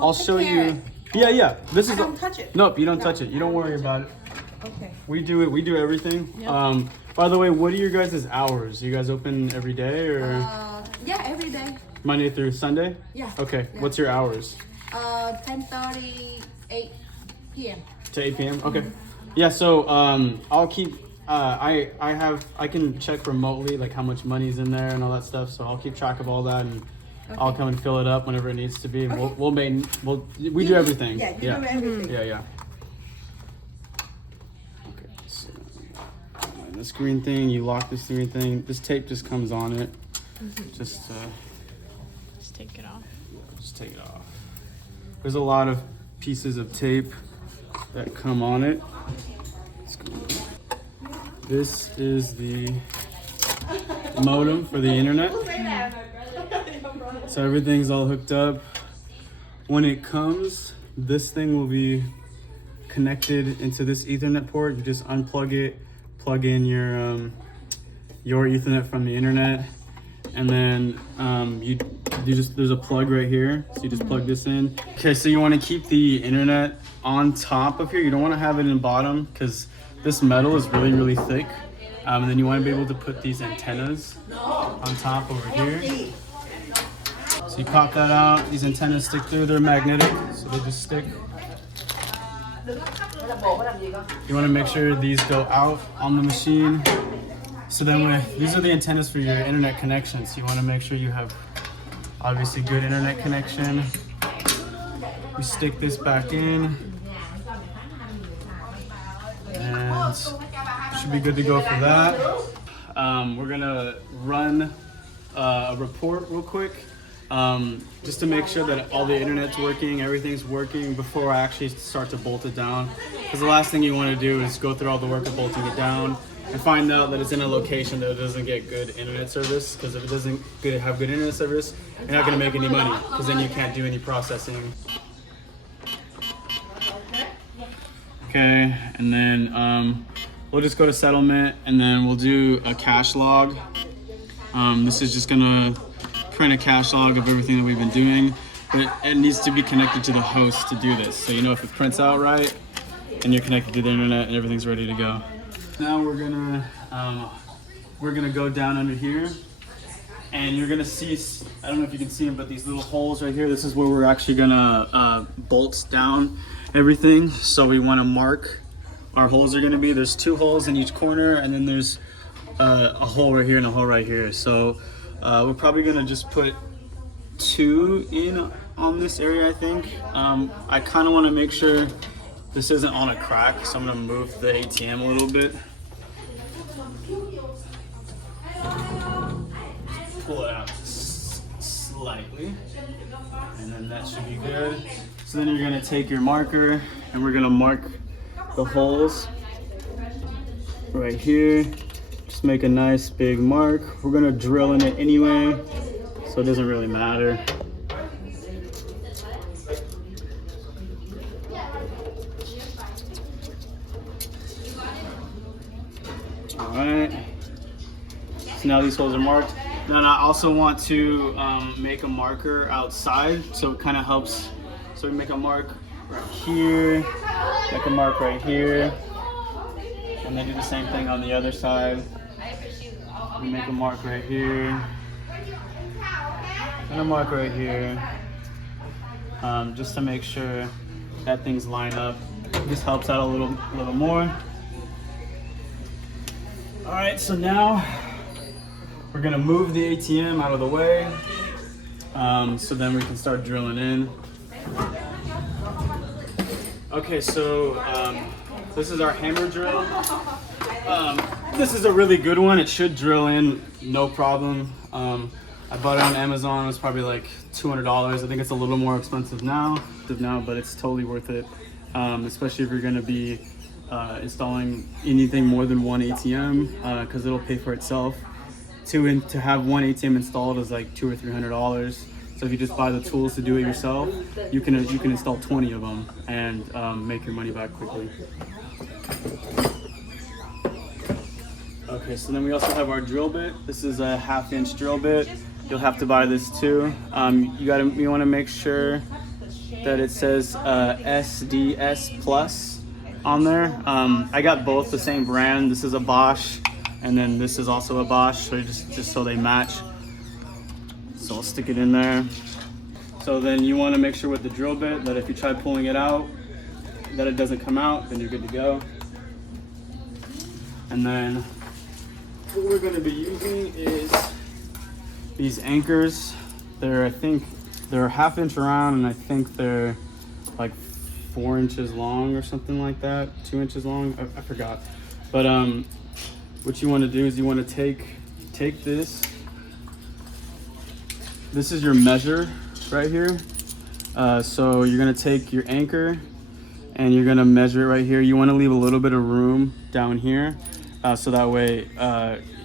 I'll show you. Yeah. This is. I don't touch it. Nope, you don't touch it. You don't worry about it. Okay. We do it. We do everything. Yep. By the way, what are your guys' hours? You guys open every day or Yeah, every day. Monday through Sunday? Yeah. Okay. Yeah. What's your hours? 10:30, 8 p.m. To 8 p.m. Okay. Yeah. So I'll keep. I can check remotely like how much money's in there and all that stuff. So I'll keep track of all that and I'll come and fill it up whenever it needs to be. And we do everything. Yeah, you do everything. Yeah. Okay. So this green thing, you lock this green thing. This tape just comes on it. Just take it off. Just take it off. There's a lot of pieces of tape that come on it. This is the modem for the internet. So everything's all hooked up. When it comes, this thing will be connected into this Ethernet port. You just unplug it, plug in your Ethernet from the internet, and then there's a plug right here. So you just plug this in. Okay, so you want to keep the internet on top of here. You don't want to have it in the bottom because this metal is really, really thick. And then you want to be able to put these antennas on top over here. So you pop that out. These antennas stick through. They're magnetic, so they just stick. You want to make sure these go out on the machine. So then these are the antennas for your internet connection. So you want to make sure you have obviously good internet connection. We stick this back in. And should be good to go for that. We're gonna run a report real quick, just to make sure that all the internet's working, everything's working before I actually start to bolt it down. Because the last thing you want to do is go through all the work of bolting it down and find out that it's in a location that doesn't get good internet service. Because if it doesn't have good internet service, you're not gonna make any money. Because then you can't do any processing. Okay, and then we'll just go to settlement and then we'll do a cache log. This is just gonna print a cache log of everything that we've been doing, but it needs to be connected to the host to do this. So you know if it prints out right and you're connected to the internet and everything's ready to go. Now we're gonna go down under here and you're gonna see, I don't know if you can see them, but these little holes right here, this is where we're actually gonna bolt down everything. So we want to mark our holes are going to be, there's 2 holes in each corner and then there's a hole right here and a hole right here. So we're probably going to just put 2 in on this area, I think. I kind of want to make sure this isn't on a crack, so I'm going to move the ATM a little bit. Pull it out slightly and then that should be good. So then you're gonna take your marker and we're gonna mark the holes right here. Just make a nice big mark. We're gonna drill in it anyway, so it doesn't really matter. All right, so now these holes are marked. Then I also want to make a marker outside, so it kind of helps. So we make a mark right here, make a mark right here, and then do the same thing on the other side. We make a mark right here, and a mark right here, just to make sure that things line up. This helps out a little more. All right, so now we're gonna move the ATM out of the way, so then we can start drilling in. Okay, so this is our hammer drill. This is a really good one. It should drill in no problem. I bought it on Amazon. It was probably like $200. I think it's a little more expensive now, but it's totally worth it, especially if you're going to be installing anything more than one ATM, because it'll pay for itself. To have one ATM installed is like $200 or $300. So if you just buy the tools to do it yourself, you can install 20 of them and make your money back quickly. Okay, so then we also have our drill bit. This is a 1/2-inch drill bit. You'll have to buy this too. You want to make sure that it says SDS Plus on there. I got both the same brand. This is a Bosch, and then this is also a Bosch, so just so they match. So I'll stick it in there. So then you want to make sure with the drill bit that if you try pulling it out, that it doesn't come out, then you're good to go. And then what we're going to be using is these anchors. I think they're a 1/2 inch around, and I think they're like 4 inches long or something like that, 2 inches long. I forgot. But what you want to do is you want to take this. This is your measure right here. So you're gonna take your anchor and you're gonna measure it right here. You want to leave a little bit of room down here, so that way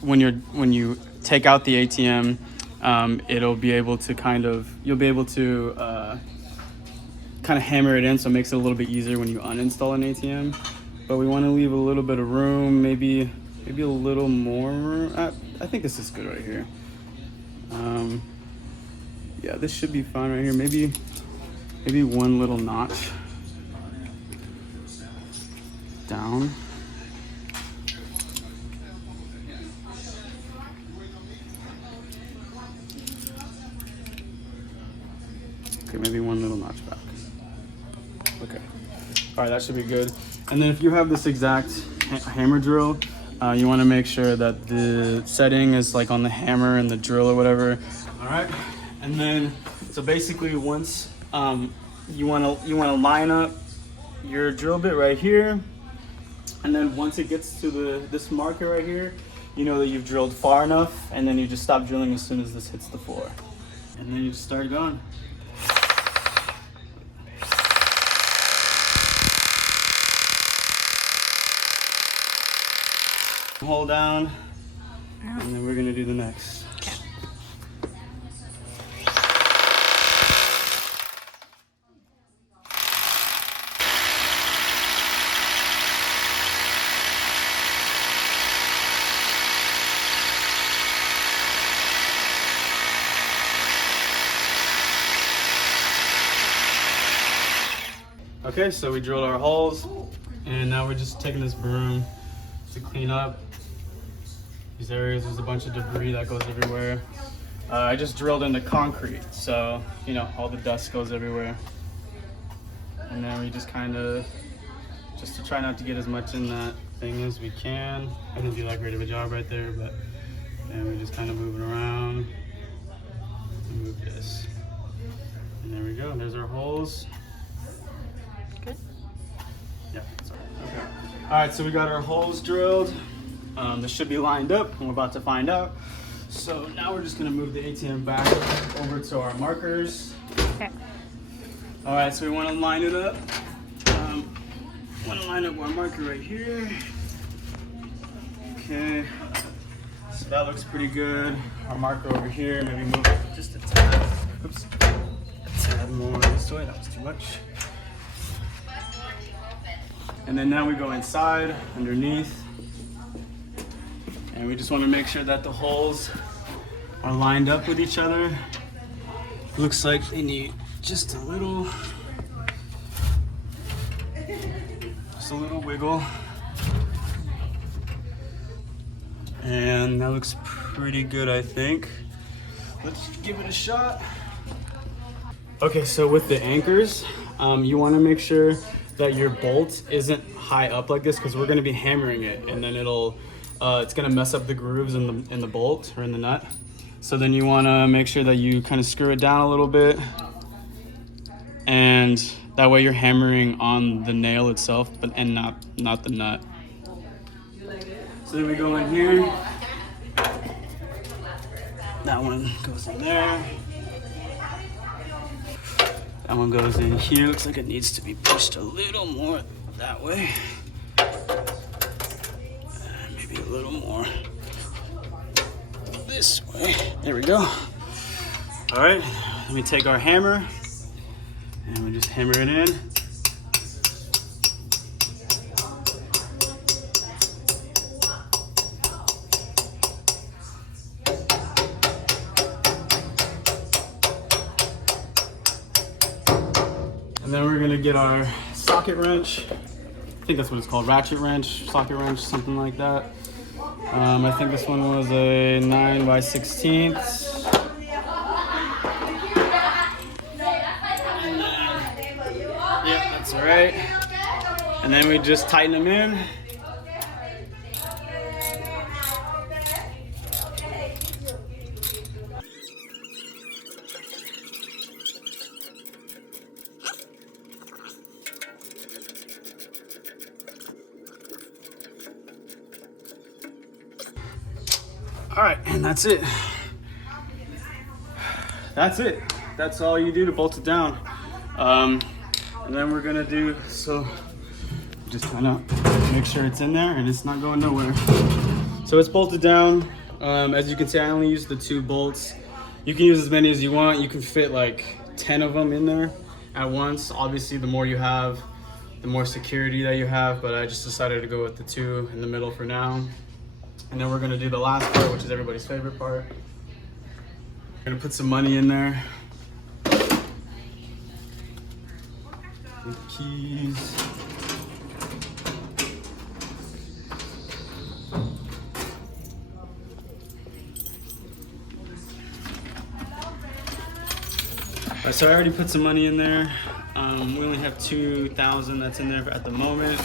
when you take out the ATM, it'll be able to you'll be able to kind of hammer it in, so it makes it a little bit easier when you uninstall an ATM. But we want to leave a little bit of room, maybe a little more room. I think this is good right here. Yeah, this should be fine right here. Maybe one little notch down. Okay, maybe one little notch back. Okay. All right, that should be good. And then if you have this exact hammer drill, you want to make sure that the setting is like on the hammer and the drill or whatever. All right. And then, so basically once you want to line up your drill bit right here, and then once it gets to this marker right here, you know that you've drilled far enough, and then you just stop drilling as soon as this hits the floor. And then you just start going. Hold down, and then we're gonna do the next. Okay, so we drilled our holes, and now we're just taking this broom to clean up these areas. There's a bunch of debris that goes everywhere. I just drilled into concrete, so you know all the dust goes everywhere. And then we just just to try not to get as much in that thing as we can. I didn't do that great of a job right there, but then we just kind of move it around and move this. And there we go. There's our holes. Good. Yeah. Sorry. Okay. All right. So we got our holes drilled. This should be lined up, and we're about to find out. So now we're just gonna move the ATM back over to our markers. Okay. All right, so we wanna line it up. Wanna line up our marker right here. Okay, so that looks pretty good. Our marker over here, maybe move it just a tad. Oops, a tad more this way, that was too much. And then now we go inside, underneath. And we just want to make sure that the holes are lined up with each other. Looks like they need just a little wiggle. And that looks pretty good, I think. Let's give it a shot. Okay, so with the anchors, you want to make sure that your bolt isn't high up like this, because we're going to be hammering it, and then it's gonna mess up the grooves in the bolt or in the nut. So then you wanna make sure that you kind of screw it down a little bit, and that way you're hammering on the nail itself, and not the nut. So then we go in here. That one goes in there. That one goes in here. Looks like it needs to be pushed a little more that way. Maybe a little more this way. There we go. All right, let me take our hammer and we just hammer it in. gonna get our socket wrench. I think that's what it's called, ratchet wrench, socket wrench, something like that. I think this one was a 9x16. Yep, that's all right. And then we just tighten them in. All right, and that's it. That's it. That's all you do to bolt it down. And then we're gonna do, so just kind of make sure it's in there and it's not going nowhere. So it's bolted down. As you can see, I only use the 2 bolts. You can use as many as you want. You can fit like 10 of them in there at once. Obviously, the more you have, the more security that you have, but I just decided to go with the 2 in the middle for now. And then we're gonna do the last part, which is everybody's favorite part. We're gonna put some money in there. The keys. So I already put some money in there. We only have 2,000 that's in there at the moment.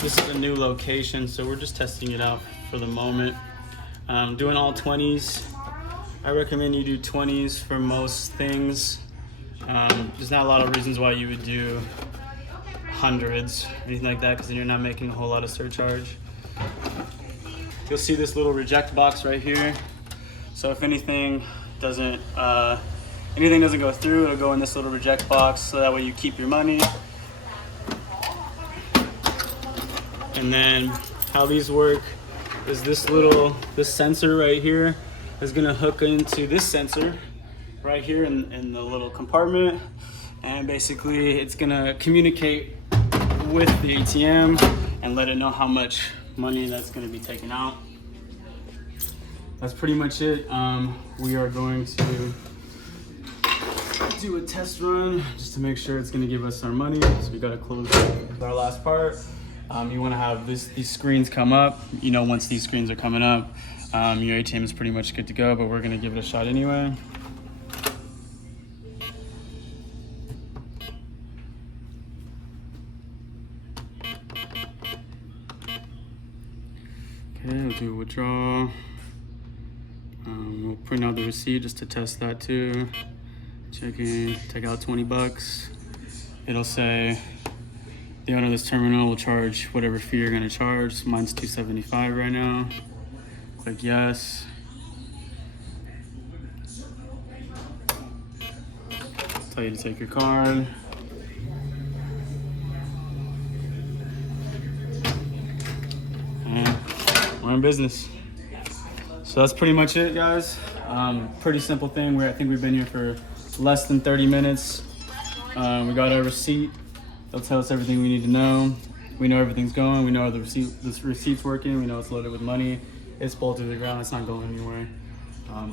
This is a new location, so we're just testing it out for the moment. Doing all 20s. I recommend you do 20s for most things. There's not a lot of reasons why you would do hundreds or anything like that, because then you're not making a whole lot of surcharge. You'll see this little reject box right here. So if anything doesn't go through, it'll go in this little reject box, so that way you keep your money. And then how these work is this sensor right here is gonna hook into this sensor right here in the little compartment, and basically it's gonna communicate with the ATM and let it know how much money that's gonna be taken out. That's pretty much it. We are going to do a test run just to make sure it's gonna give us our money. So we gotta close our last part. You wanna have these screens come up. You know, once these screens are coming up, your ATM is pretty much good to go, but we're gonna give it a shot anyway. Okay, we'll do a withdrawal. We'll print out the receipt just to test that too. Checking, take out 20 bucks. It'll say the owner of this terminal will charge whatever fee you're gonna charge. Mine's $275 right now. Click yes. Tell you to take your card. And we're in business. So that's pretty much it, guys. Pretty simple thing. I think we've been here for less than 30 minutes. We got our receipt. They'll tell us everything we need to know. We know everything's going. We know this receipt's working. We know it's loaded with money. It's bolted to the ground. It's not going anywhere.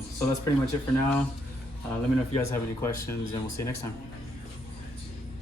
So that's pretty much it for now. Let me know if you guys have any questions, and we'll see you next time.